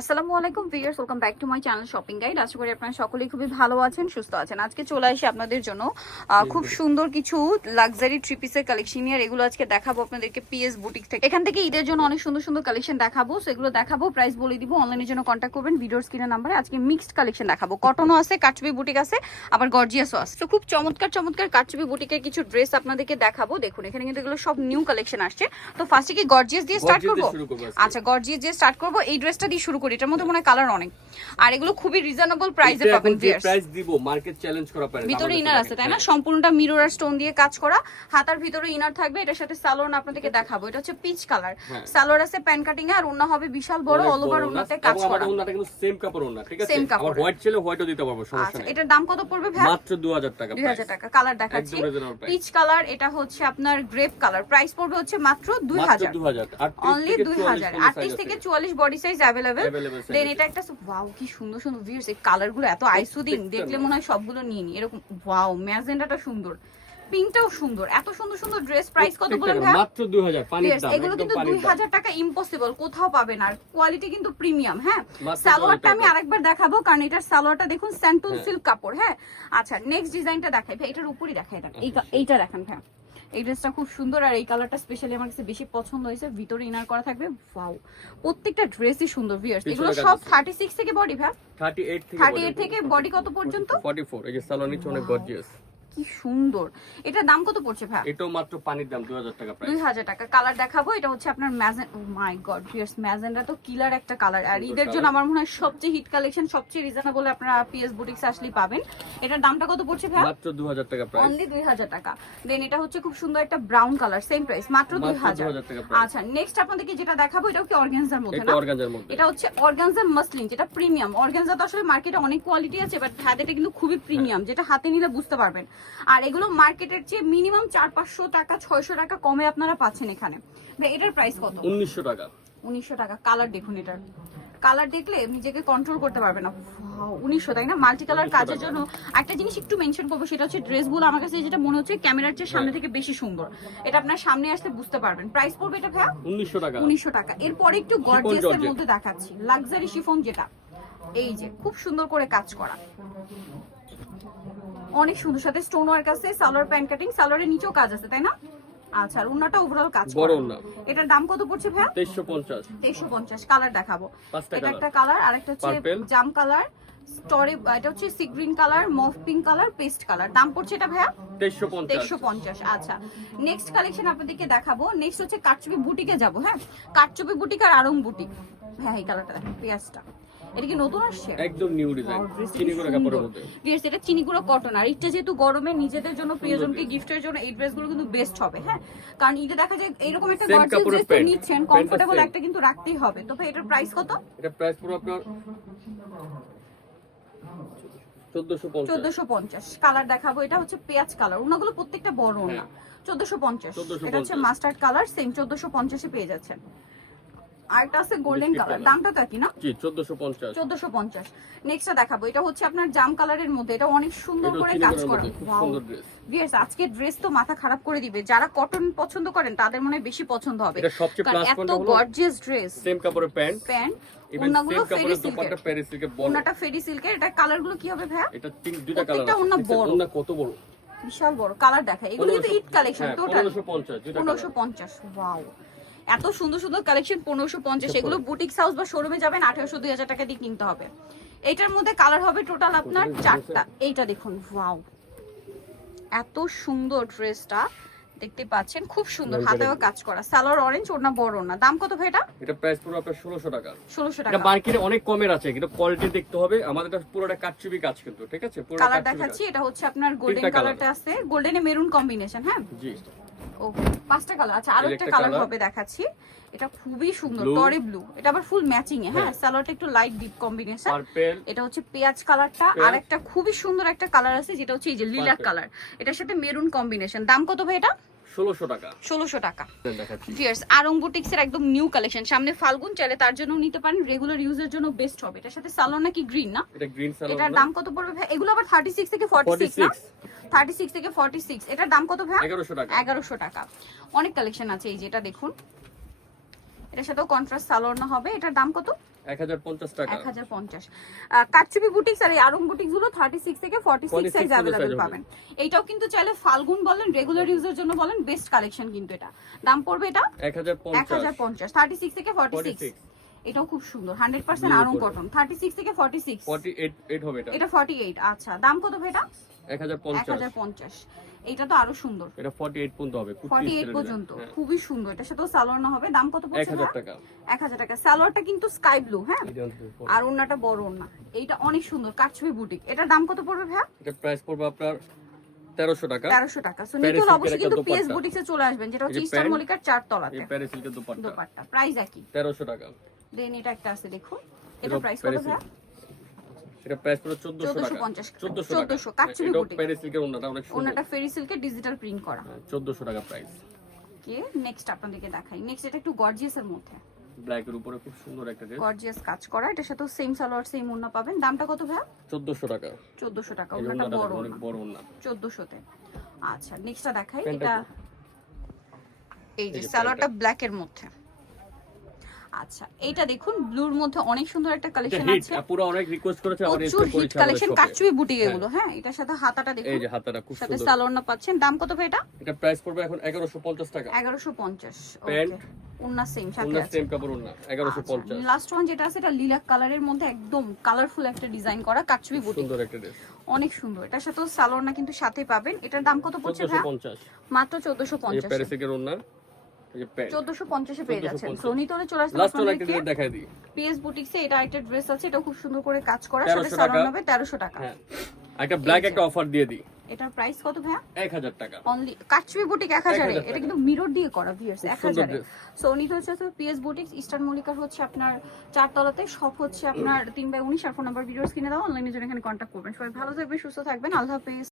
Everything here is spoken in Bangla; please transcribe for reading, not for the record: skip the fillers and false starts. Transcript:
আসসালামু আলাইকুম viewers, welcome back to my channel shopping guide. আশা করি আপনারা সকলেই খুবই ভালো আছেন, সুস্থ আছেন। আজকে চলে আসি আপনাদের জন্য খুব সুন্দর কিছু লাক্সারি থ্রি পিসের কালেকশন নিয়ে। এগুলো আজকে দেখাবো আপনাদেরকে পিএস বুটিক থেকে। এখান থেকে ঈদের জন্য অনেক সুন্দর সুন্দর কালেকশন দেখাবো, সেগুলো দেখাবো, প্রাইস বলে দিব। অনলাইনের জন্য কন্ট্যাক্ট করবেন ভিডিওর স্ক্রিনের নাম্বারে। আজকে মিক্সড কালেকশন দেখাবো, কটনও আছে, কারচুপি বুটিক আছে, আবার গর্জিয়াসও আছে। তো খুব চমৎকার চমৎকার কারচুপি বুটিকের কিছু ড্রেস আপনাদেরকে দেখাবো। দেখুন এখানে কিন্তু এগুলো সব নিউ কালেকশন আসছে। তো ফার্স্টে কি গর্জিয়াস দিয়ে স্টার্ট করবো? আচ্ছা, গর্জিয়াস দিয়ে স্টার্ট করবো। এই ড্রেসটা দিয়ে শুরু করি, এটার মধ্যে মনে হয় কালার অনেক, আর এগুলো খুবই রিজনেবল প্রাইসে পাবেন। প্রাইস দিব মার্কেট চ্যালেঞ্জ করা পারে। ভিতরে ইনার আছে তাই না, সম্পূর্ণটা মিরর আর স্টোন দিয়ে কাজ করা, হাতার ভিতরে ইনার থাকবে। এটার সাথে সালোয়ার আপনাদেরকে দেখাবো। এটা হচ্ছে পিচ কালার, সালোয়ার আছে প্যান কাটিং এ, আর ওন্না হবে বিশাল বড়, অল ওভার ওন্নাতে কাজ করা। ওন্নাটা কিন্তু সেম কাপড় ওন্না, ঠিক আছে? আবার হোয়াইট ছেলে হোয়াইটও দিতে পারবো, সমস্যা নেই। এটার দাম কত পড়বে ভাই? মাত্র 2000 টাকা। 2000 টাকা। কালার দেখাচ্ছি, পিচ কালার, এটা হচ্ছে আপনার গ্রেপ কালার। প্রাইস পড়বে হচ্ছে মাত্র 2000, অনলি 2000। 38 থেকে 44 বডি সাইজ अवेलेबल। দেন এটা একটা ওয়াও, কি সুন্দর সুন্দর ভিউয়ার্স, এই কালারগুলো এত আইসুদিং, দেখলে মনে হয় সবগুলো নিয়ে নি এরকম। ওয়াও, ম্যাজেন্ডাটা সুন্দর, পিঙ্কটাও সুন্দর, এত সুন্দর সুন্দর ড্রেস। প্রাইস কত বলেন ভাই? মাত্র 2000 পানির দাম। এগুলো কিন্তু 2000 টাকা ইম্পসিবল, কোথাও পাবেন। আর কোয়ালিটি কিন্তু প্রিমিয়াম। হ্যাঁ, সালোয়ারটা আমি আরেকবার দেখাবো, কারণ এটার সালোয়ারটা দেখুন স্যান্টুন সিল্ক কাপড়। হ্যাঁ, আচ্ছা নেক্সট ডিজাইনটা দেখাই ভাই, এটার উপরই দেখাই দেন। এইটা দেখেন ভাই, এই ড্রেসটা খুব সুন্দর, আর এই কালারটা স্পেশালি আমার কাছে বেশি পছন্দ হয়েছে। ভিতরে ইনার করা থাকবে। ওয়াও, প্রত্যেকটা ড্রেসই সুন্দর ভিউয়ার্স। এগুলো সব 36 থেকে বডি ভাই? 38 থেকে বডি কত পর্যন্ত? 44। এই যে সালোয়ার নিচে অনেক গর্জিয়াস, কি সুন্দর। এটার দাম কত পড়ছে ভাই? এটাও মাত্র পানির দাম, 2000 টাকা প্রাইস। 2000 টাকা। কালার দেখাবো, এটা হচ্ছে আপনার ম্যাজেন্ডা। ও মাই গড ভিউয়ার্স, ম্যাজেন্ডা তো কিলার একটা কালার। আর ঈদের জন্য আমার মনে হয় সবচেয়ে হিট কালেকশন, সবচেয়ে রিজনেবল আপনারা পিএস বুটিক্সে আসলেই পাবেন। এটার দামটা কত পড়ছে ভাই? মাত্র 2000 টাকা প্রাইস, অনলি 2000 টাকা। দেন এটা হচ্ছে খুব সুন্দর একটা ব্রাউন কালার, সেম প্রাইস, মাত্র 2000 টাকা। আচ্ছা নেক্সট আপনাদেরকে যেটা দেখাবো, এটাও কি অর্গানজার মধ্যে না? এটা অর্গানজার মধ্যে। এটা হচ্ছে অর্গানজা মাসলিন, যেটা প্রিমিয়াম। অর্গানজা তো আসলে মার্কেটে অনেক কোয়ালিটি আছে, বাট হ্যাঁ এটা কিন্তু খুবই প্রিমিয়াম, যেটা হাতে নিলে বুঝতে পারবেন। আর এগুলো মার্কেটের চেয়ে মিনিমাম 400-500 টাকা 600 টাকা কমে আপনারা পাচ্ছেন এখানে। এটার প্রাইস কত? 1900 টাকা। 1900 টাকা। কালার দেখুন, এটার কালার দেখলে নিজেকে কন্ট্রোল করতে পারবে না। 1900, তাই না? মাল্টি কালার কাজের জন্য একটা জিনিস একটু মেনশন করবো, সেটা হচ্ছে ড্রেসগুলো আমার কাছে যেটা মনে হচ্ছে ক্যামেরার চেয়ে সামনে থেকে বেশি সুন্দর। এটা আপনার সামনে আসলে বুঝতে পারবেন। প্রাইস পড়বে এটা ভাইয়া 1900 টাকা। 1900 টাকা। এরপরে একটু গর্জিয়াসের মধ্যে দেখাচ্ছি, লাক্সারি শিফন, যেটা এই যে খুব সুন্দর করে কাজ করা, অনেক সুন্দর, সাথে স্টোন ওয়ার্ক আছে, সালোয়ার প্যান্ট কাটিং, সালোয়ারের নিচেও কাজ আছে তাই না? আচ্ছা, আর ওন্নাটা ওভারঅল কাজ করা। বড় ওন্না। এটার দাম কত পড়ছে ভাই? 2350। 2350। কালার দেখাবো, এটা কালার। একটা কালার, আরেকটা হচ্ছে জাম কালার, স্টোরি, এটা হচ্ছে sea green colour, mauve pink colour, paste colour. দাম পড়ছে এটা ভাইয়া 2350। আচ্ছা নেক্সট কালেকশন আপনাদেরকে দেখাবো। নেক্সট হচ্ছে কারচুপি বুটিকে যাব। হ্যাঁ, কারচুপি বুটিক আর আরং বুটিক। হ্যাঁ, এই কালারটা দেখেন, পেঁয়াজটা, এটা কি নতুন আসছে? একদম নিউ ডিজাইন, চিনিগুড়া কাপড়ের মধ্যে। ভিউয়ার্স, এটা চিনিগুড়া কটন। আর এটা যেহেতু গরমে নিজেদের জন্য, প্রিয়জনকে গিফটের জন্য এই ড্রেসগুলো কিন্তু বেস্ট হবে। হ্যাঁ, কারণ ঈদে দেখা যায় এরকম একটা গর্জিয়াস ড্রেস তো নিচ্ছেন, কমফোর্টেবল একটা কিন্তু রাখতেই হবে। তো ভাই এটার প্রাইস কত? এটা প্রাইস পুরো আপনার 1450। কালার দেখাবো, এটা হচ্ছে পেঁয়াজ কালার, ওনাগুলো প্রত্যেকটা বড় না। 1450। এটা হচ্ছে মাস্টার্ড কালার, সেম 1450 এ পেয়ে যাচ্ছেন। আরটা আছে গোল্ডেন কালার, দামটা তো কি না? জি, 1450। নেক্সটটা দেখাবো, এটা হচ্ছে আপনার জাম কালারের মধ্যে, এটা অনেক সুন্দর করে কাজ করা। সুন্দর ড্রেস। ভিউয়ার্স, আজকে ড্রেস তো মাথা খারাপ করে দিবে। যারা কটন পছন্দ করেন তাদের মনে হয় বেশি পছন্দ হবে। এটা সবচেয়ে প্লাস পয়েন্ট হলো এত গর্জিয়াস ড্রেস, সেম কাপড়ের প্যান্ট, ওন্নাগুলো ফেরি দুপাট্টা ফেরি সিল্কের, ওন্নাটা ফেরি সিল্কের। এটা কালারগুলো কি হবে ভাইয়া? এটা দুটো কালার আছে। ওন্না বড়, ওন্না কত বড়, বিশাল বড়। কালার দেখা, এগুলো কিন্তু ঈদ কালেকশন টোটাল 1550। 1550। ওয়াও, এত সুন্দর সুন্দর কালেকশন 1550। এগুলো বুটিক্স হাউস বা শোরুমে যাবেন 1800-2000 টাকা দিয়ে কিনতে হবে। এটার মধ্যে কালার হবে টোটাল আপনার 4টা। এইটা দেখুন, ওয়াও, এত সুন্দর ড্রেসটা দেখতে পাচ্ছেন, খুব সুন্দর, হাতেও কাজ করা, সালোয়ার অরেঞ্জ, ওড়না বড় না। দাম কত ভাই এটা? এটা প্রাইস পুরো আপনার 1600 টাকা। 1600 টাকা। এটা মার্কেটে অনেক কমের আছে, কিন্তু কোয়ালিটি দেখতে হবে। আমাদের এটা পুরোটা কাটচুপি কাজ, কিন্তু ঠিক আছে? পুরো কালার দেখাচ্ছি, এটা হচ্ছে আপনার গোল্ডেন কালারটা আছে, গোল্ডেনে মেরুন কম্বিনেশন। হ্যাঁ জি, ওকে, 5টা কালার। আচ্ছা, আরো একটা কালার হবে দেখাচ্ছি, এটা খুবই সুন্দর, টরে ব্লু। এটা আবার ফুল ম্যাচিং এ। হ্যাঁ, সালোয়ারটা একটু লাইট ডিপ কম্বিনেশন। পার্পল, এটা হচ্ছে পেঁয়াজ কালারটা। আর একটা খুবই সুন্দর একটা কালার আছে, যেটা হচ্ছে এই যে লিলাক কালার, এটার সাথে মেরুন কম্বিনেশন। দাম কত ভাই এটা? 1600 টাকা। 1600 টাকা। দেখাচ্ছি ভিউয়ার্স, আরং বুটিক্সের একদম নিউ কালেকশন। সামনে ফাল্গুন, চাইলে তার জন্য নিতে পারেন, রেগুলার ইউজের জন্য বেস্ট হবে। এটার সাথে সালোয়ার নাকি গ্রিন না? এটা গ্রিন সালোয়ার। এটার দাম কত পড়বে ভাই? এগুলো আবার 36 থেকে 46 না? 36 থেকে 46। এটার দাম কত ভাই? 1100 টাকা। 1100 টাকা। অনেক কালেকশন আছে, এই যে এটা দেখুন, এটার সাথেও কন্ট্রাস্ট সালোয়ার না হবে। এটার দাম কত? 1050 টাকা। 1050। কাটচুপি বুটিক্স আর এই আরং বুটিক্স গুলো 36 থেকে 46 সাইজ 46 अवेलेबल size পাবেন। এটাও কিন্তু চাইলে ফাল্গুন বলেন, রেগুলার ইউজের জন্য বলেন, বেস্ট কালেকশন কিন্তু এটা। দাম পড়বে এটা 1050 36 থেকে 46। 46 এটাও খুব সুন্দর 100% আরং কটন। 36 থেকে 46, 48 হবে এটা। এটা 48। আচ্ছা, দাম কত ভাই এটা? 1050। 1050। এটা তো আরো সুন্দর, এটা 48 পর্যন্ত হবে, 48 পর্যন্ত, খুবই সুন্দর। এটার সাথে সালোয়ার না হবে। দাম কত পড়ছে? 1000 টাকা। 1000 টাকা। সালোয়ারটা কিন্তু স্কাই ব্লু, হ্যাঁ, এটা আর ওন্নাটা বড় ওন্না। এইটা অনেক সুন্দর কাটছবি বুটিক। এটার দাম কত পড়বে ভাইয়া? এটা প্রাইস পড়বে আপনার 1300 টাকা। 1300 টাকা। সো নিতে হলে অবশ্যই কিন্তু পিএস বুটিক্সে চলে আসবেন, যেটা হচ্ছে ইস্টার মল্লিকার 4 তলাতে। এই প্যারিস সিল্কের দোপাট্টা। দোপাট্টা প্রাইস একই, 1300 টাকা। দেন এটা একটা আছে দেখুন, এটা প্রাইস কত ভাইয়া? এটা প্রাইস পুরো 1400 টাকা। 1450 কাটছবি এটা বুটিক। প্যারিস সিল্কের ওন্নাটা অনেক সুন্দর। ওন্নাটা ফেরি সিল্কের ডিজিটাল প্রিন্ট করা। 1400 টাকা প্রাইস। ওকে, নেক্সট আপনাদেরকে দেখাই। নেক্সট এটা একটু গর্জিয়াসের মধ্যে, ব্ল্যাক এর উপরে খুব সুন্দর একটা ড্রেস। গর্জিয়াস কাজ করা। এটার সাথে সেম সালোয়ার সেম ওন্না পাবেন। দামটা কত ভাইয়া? 1400 টাকা। 1400 টাকা। এই ওন্নাটা ওন্নাটা বড় অনেক ওন্না, বড় ওন্না। 1400 তে। আচ্ছা, নেক্সটটা দেখাই। প্যান্টটা এটা এই যে সালোয়ারটা ব্ল্যাক এর মধ্যে। আচ্ছা, এইটা দেখুন ব্লুর মধ্যে অনেক সুন্দর একটা কালেকশন হিট আছে। পুরো অনেক রিকোয়েস্ট করেছে, আমাদের প্রচুর স্টক হিট করেছে কালেকশন আমাদের কাটছবি শপে। বুটিক এগুলো, হ্যাঁ। এটার সাথে হাতাটা দেখুন, এই যে হাতাটা খুব সাথে সুন্দর। সালোয়ার না পাচ্ছেন। দাম কত ভাই এটা? এটা প্রাইস পড়বে এখন 1150 টাকা। 1150। প্যান্ট, ওকে, ওন্না সেম সাথে ওন্না আছে। সেম কাপড় ওন্না 1150। লাস্ট ওয়ান যেটা আছে এটা লিলাক কালারের মধ্যে একদম কালারফুল একটা ডিজাইন করা কাটছবি বুটিক, সুন্দর একটা ড্রেস। অনেক সুন্দর। এটার সাথে সালোয়ার না কিন্তু সাথে পাবেন। এটার দাম কত পড়ছে ভাই? 1450। মাত্র এই 1450। প্যারিস সিল্কের ওন্না, এই যে প্যান্ট 1450 এ পেয়ে যাচ্ছেন। 1450 সোনি তোলে চলে আসলে লাস্ট ওয়ান একটা আপনাদেরকে ড্রেস দেখাই দিই। পিএস বুটিক্সে এটা একটা ড্রেস আছে, এটা খুব সুন্দর করে কাজ করা, 1300 সাথে সালোয়ার টাকা। হবে 1300 টাকা। হ্যাঁ, একটা ব্ল্যাক একটা অফার দিয়ে দিই। এটার প্রাইস কত ভাইয়া? 1000 টাকা। অনলি কাটছবি বুটিক 1000 এ। 1000 এটা কিন্তু মিরর দিয়ে করা ভিউয়ার্স, খুব সুন্দর 1000 এ। সোনি হচ্ছে পিএস বুটিক্স, ইস্টার্ন মল্লিকার হচ্ছে আপনার 4 তলাতে। শপ হচ্ছে আপনার 3/19। আর ফোন নাম্বার ভিডিওস কিনে দাও, অনলাইনে জন্য এখানে কন্টাক্ট করবেন। সবাই ভালো থাকবেন, সুস্থ থাকবেন, আল্লাহ হাফেজ।